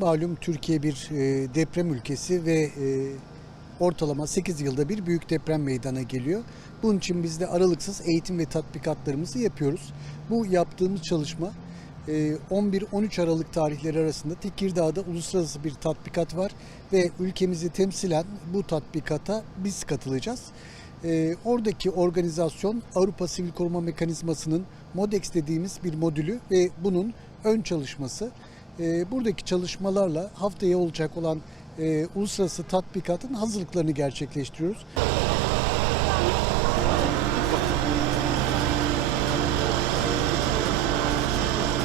Malum Türkiye bir e, deprem ülkesi ve e, ortalama 8 yılda bir büyük deprem meydana geliyor. Bunun için biz de aralıksız eğitim ve tatbikatlarımızı yapıyoruz. Bu yaptığımız çalışma e, 11-13 Aralık tarihleri arasında Tekirdağ'da uluslararası bir tatbikat var ve ülkemizi temsilen bu tatbikata biz katılacağız. E, oradaki organizasyon Avrupa Sivil Koruma Mekanizması'nın MODEX dediğimiz bir modülü ve bunun ön çalışması. E, buradaki çalışmalarla haftaya olacak olan e, uluslararası tatbikatın hazırlıklarını gerçekleştiriyoruz.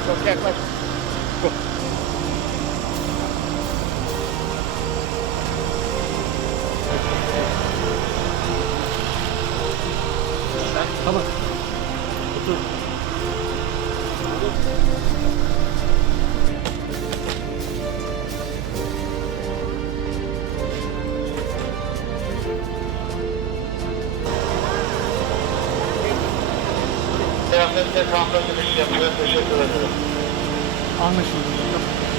Çok yaklaş. Tamam. Kıyafetle kampa giriş yapıyor. Teşekkür ederim. Anlaşıldı.